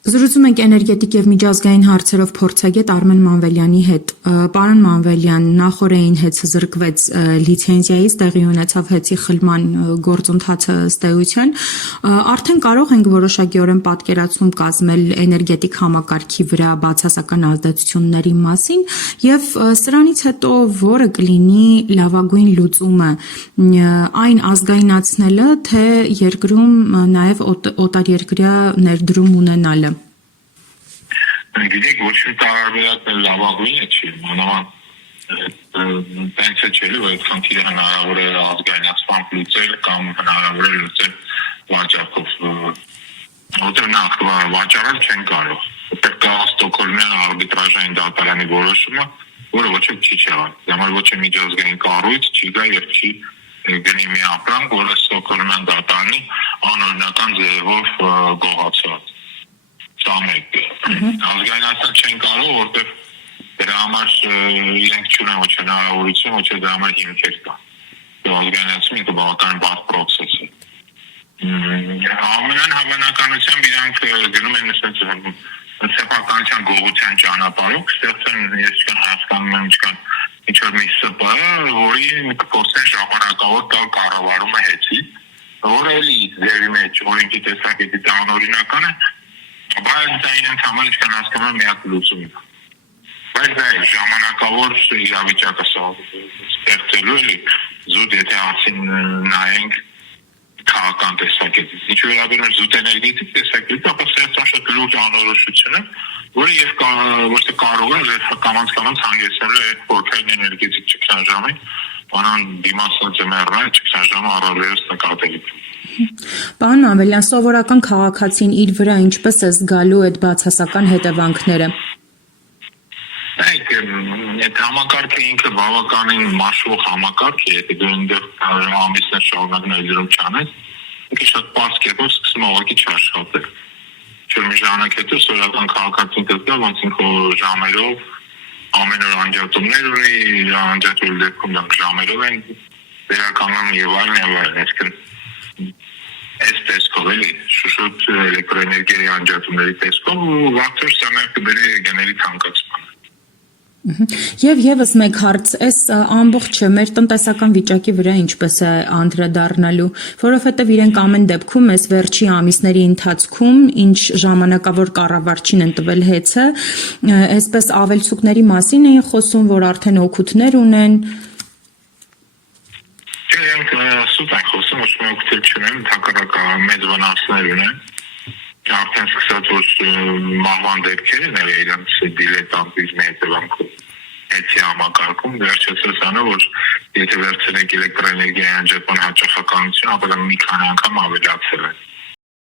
Զրուցում ենք էներգետիկ եւ միջազգային հարցերով փորձագետ Արմեն Մանվելյանի հետ։ Պարոն Մանվելյան, նախորդին ՀԵՑ-ը զրկվեց լիցենզիայից, տեղի ունեցավ ՀԵՑ-ի խլման գործընթացը ըստ էության։ Արդեն կարող ենք որոշակիորեն պատկերացում կազմել էներգետիկ համակարգի վրա բացասական ազդեցությունների մասին եւ սրանից հետո որը կլինի լավագույն լուծումը, այն ազգայնացնելը, թե երկրում նաեւ օտարերկրյա ներդրում ունենալը։ Գիտեք, ոչ մի տարբերակն լավագույնը չի, մանավանդ տենց է չէ, որ այդ խնդիրը հնարավոր է ազգայնացմամբ լուծել կամ հնարավոր է լուծել վաճառքով, որտեղ նախ վաճառել չեն կարող, որտեղ կա Ստոկհոլմյան արբիտրաժային դատարանի որոշումը, որը ոչ չի չեղել, համար ոչ է միջազգային կառույց, չի գա եւ չի գնի մի ապրանք, որը Ստոկհոլմյան դատարանի անօրինական ձևով գողացած։ Ազգայնացնել չեն կարող, որտեղ դրա համար իրենք չունեն ոչ հնարավորություն, ոչ դրա համար հիմքեր կա։ Ազգայնացումը ինքը բավականին բարդ պրոցես է։ Ամենայն հավանականությամբ իրանք գնում են սեփականության գողության ճանապարհով, ստեղծեն ես հասկանում եմ ինչ-որ մի ՍՊ, որի կփորձեն ժամանակավոր տալ կառավարումը ՀԵՑ-ի, որը էլի ձևի մեջ օրենքի տեսակետից անօրինական է, բայց դա իրենց համար ինչքան հասկանում եմ միակ լուծումն է։ Բայց դա է ժամանակավոր իրավիճակը ստեղծելու էլի զուտ եթե ասին նայենք քաղաքական տեսակետից։ Ինչ վերաբերում է զուտ էներգետիկ տեսակետից, ապա ստեղծան շատ լուրջ անորոշություն է, որը եւ ոչ թե կարող է կամաց հանգեցնել է խորքային էներգետիկ ճգնաժամի, բանան դիմացած ձմեռը ճգնաժամը առավելից նկատելի։ Պարոն Մանվելյան, սովորական քաղաքացին իր վրա ինչպես է զգալու այդ բացասական հետևանքները։ Այդ համակարգը ինքը բավականին մաշվող համակարգ է, եթե դու այնտեղ ամիսներ շարունակ ներդրում չանես, ինքը շատ պարզ կերպով սկսում է ուղղակի չաշխատել։ Չէ՞ մի ժամանակ հետո սովորական քաղաքացին կգա, ոնց ինքը ժամերով ամեն օր անջատումներ ունի, անջատելու դեպքում ժամերով են վերականգնում եւ այլն, այսինքն այս տեսքով էլի շուշոտ էլեկտրոէներգիայի անջատումների տեսքով վաղտոր սա նաև կբերի գների թանկացման։ Եվ եւս մեկ հարց, այս ամբողջը մեր տնտեսական վիճակի վրա ինչպես է անդրադառնալու, որովհետեւ իրենք ամեն դեպքում այս վերջի ամիսների ընթացքում, ինչ ժամանակավոր կառավարչին են տվել ՀԵՑ-ը, այսպես ավելցուկների մասին էին խոսում, որ արդեն օգուտներ ունեն։ Իրենք սուտ են խոսում, ոչ մի օգուտ չունեն, ընդհակառակը մեծ վնասներ ունեն։ Արդեն սկսած որ մահվան դեպքեր են իրենց դիլետանտիզմի հետևանքով ՀԵՑ-ի համակարգում վերջացած անը, որ եթե վերցնենք էլեկտրոէներգիայի անջատման հաճախականությունը, ապա դա մի քանի անգամ ավելացել է։